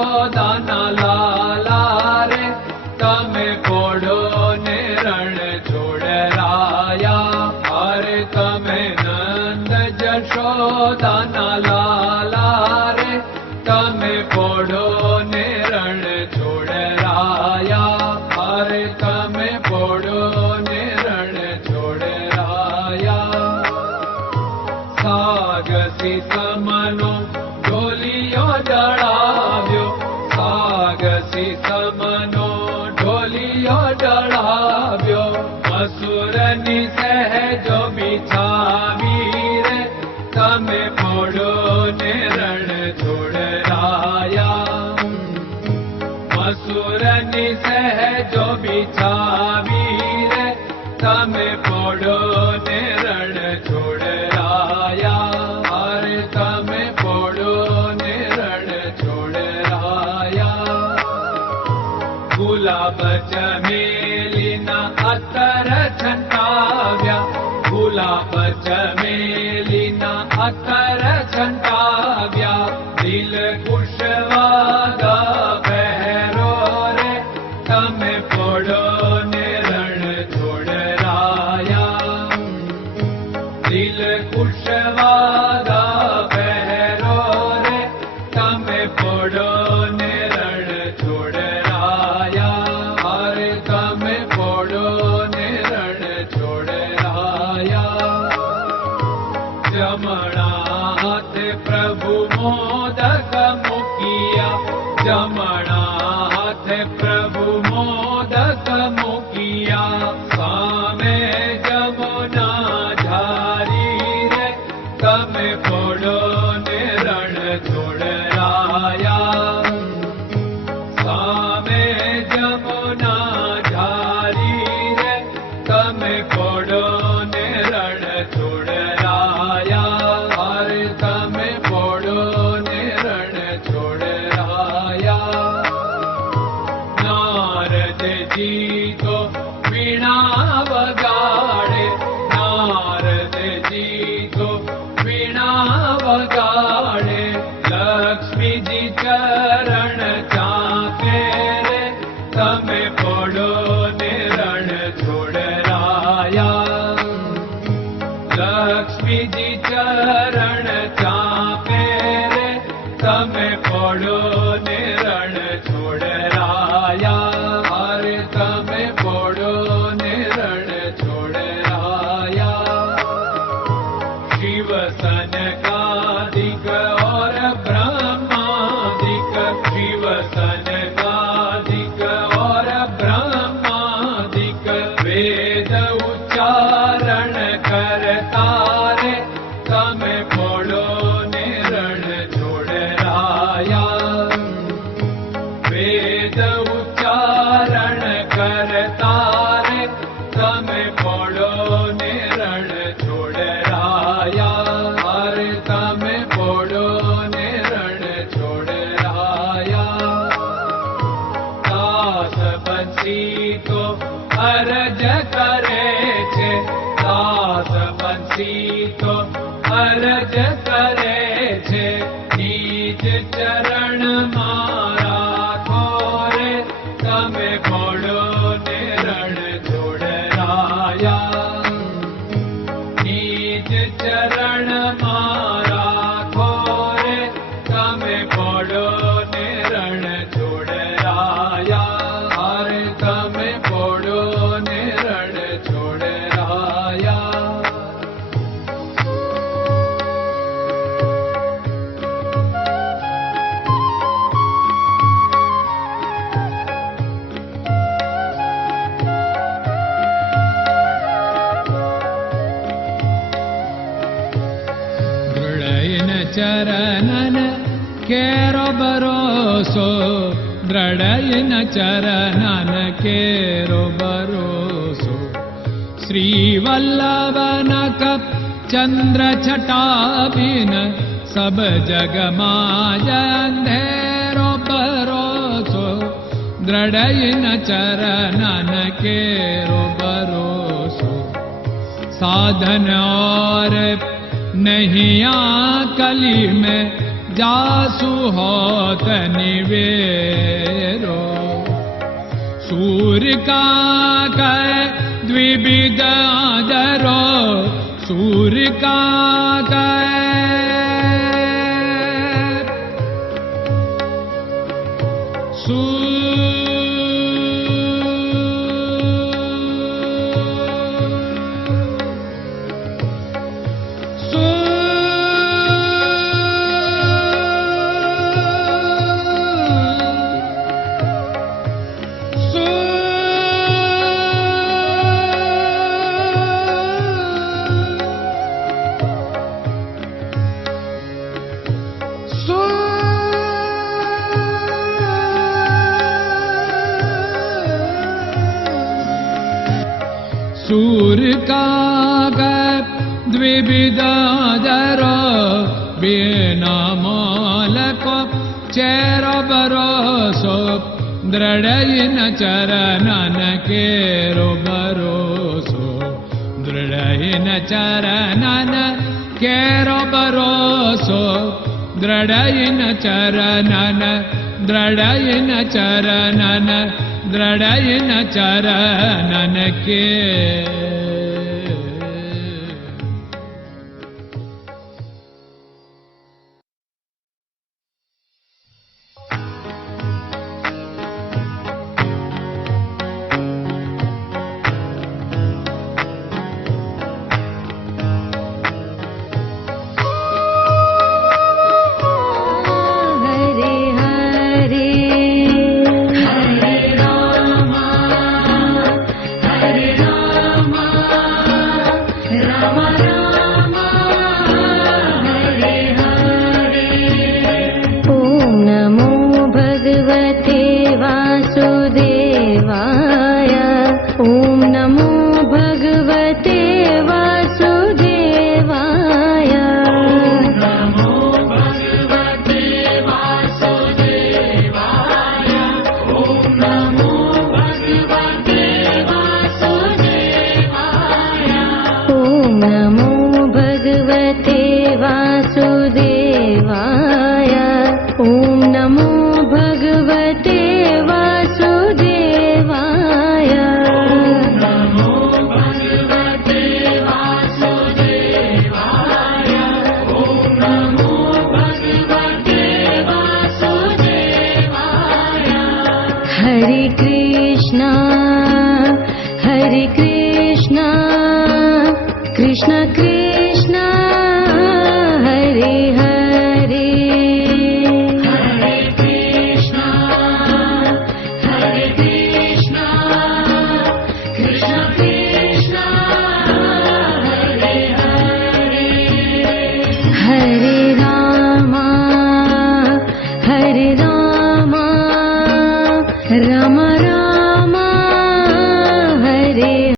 જશોદાના લાલા રે તમે પોડો ને રણ છોડરાયા. અરે તમે નંદ જશોદાના લાલા રે તમે પોડો ને રણ છોડરાયા. અરે તમે પોડો ને રણ છોડરાયા. સાગસી સમનો ઢોલિયો ડળાવ્યો, સાગસી સમનો ઢોલિયો ડળાવ્યો. મસૂરની સહેજો બિછાવી રે તમે પોડો ને રણ છોડરાયા. મસૂરની સહેજો બિછાવી રે તમે પોડો ને રણ છોડરાયા. અરે તમે પોડો ને રણ છોડરાયા. ગુલાબ ચમેલીના અત્તર છંટાવ્યા, ગુલાબ ચમેલીના અત્તર છંટાવ્યા. દિલ કુશવાદા પહેરો રે તમે પોડો ને રણ છોડરાયા. દિલ કુશવાદા પહેરો રે તમે પોડો ને રણ છોડરાયા. અરે તમે પોડો ને રણ છોડરાયા. જમણા હાથે પ્રભુ મોદક મૂકિયા, જમણા હાથે પ્રભુ મોદક મૂકિયા. સામે જમુના ઝારી રે તમે પોડો ને રણ છોડરાયા. સામે જમુના ઝારી રે તમે પોડો ને રણ છોડરાયા. અરે તમે પોડો ને રણ છોડરાયા. નારદજી તો વીણા વગાડે, નારદજી તો વીણા વગાડે. લક્ષ્મીજી ચરણ ચાકે રે તમે પોડો ને રણ છોડરાયા. લક્ષ્મીજી ચરણ ચાપે રે તમે પોડો ને રણ છોડરાયા. અરે તમે પોડો ને રણ છોડરાયા. શિવ સનકાદિક और ब्रह्मादिक, शिव सनकादिक और ब्रह्मादिक. वेद उच्चारण करता रे તમે પોડો ને રણ છોડરાયા. વેદ ઉચ્ચારણ કરતા રે તમે પોડો ને રણ છોડરાયા. અરે તમે પોડો ને રણ છોડરાયા. દાસ બંસી તો અરજ કરે છે, દાસ બંસી તો અરજ કરે છે. નીચ ચરણ મારા ખોરે તમે પોડો ને રણ છોડરાયા. નીચ ચરણ મારા ખોરે તમે પોડો ને રણ છોડરાયા. અરે તમે પોડો ને રણ છોડરાયા. ચરણન કેરો ભરોસો, દ્રઢયન ચરણન કેરો ભરોસો. શ્રી વલ્લભન કપ ચંદ્ર છટાબિન સબ જગમાં અંધેરો ભરોસો. દ્રઢયન ચરણન કેરો ભરોસો. साधन और नहीं कली में जासु होत निवेरो। सूर्य का कै द्विविध आदरो, सूर्य का सूर्य का द्विविधादरो, बिना मोल को चेर भरोसो, दृढ़ चरणन केरो भरोसो, दृढ़ चरणन केरो भरोसो, दृढ़ चरणन, दृढ़ चरणन, दृढ़ चरणन के। Hare Krishna, Krishna Krishna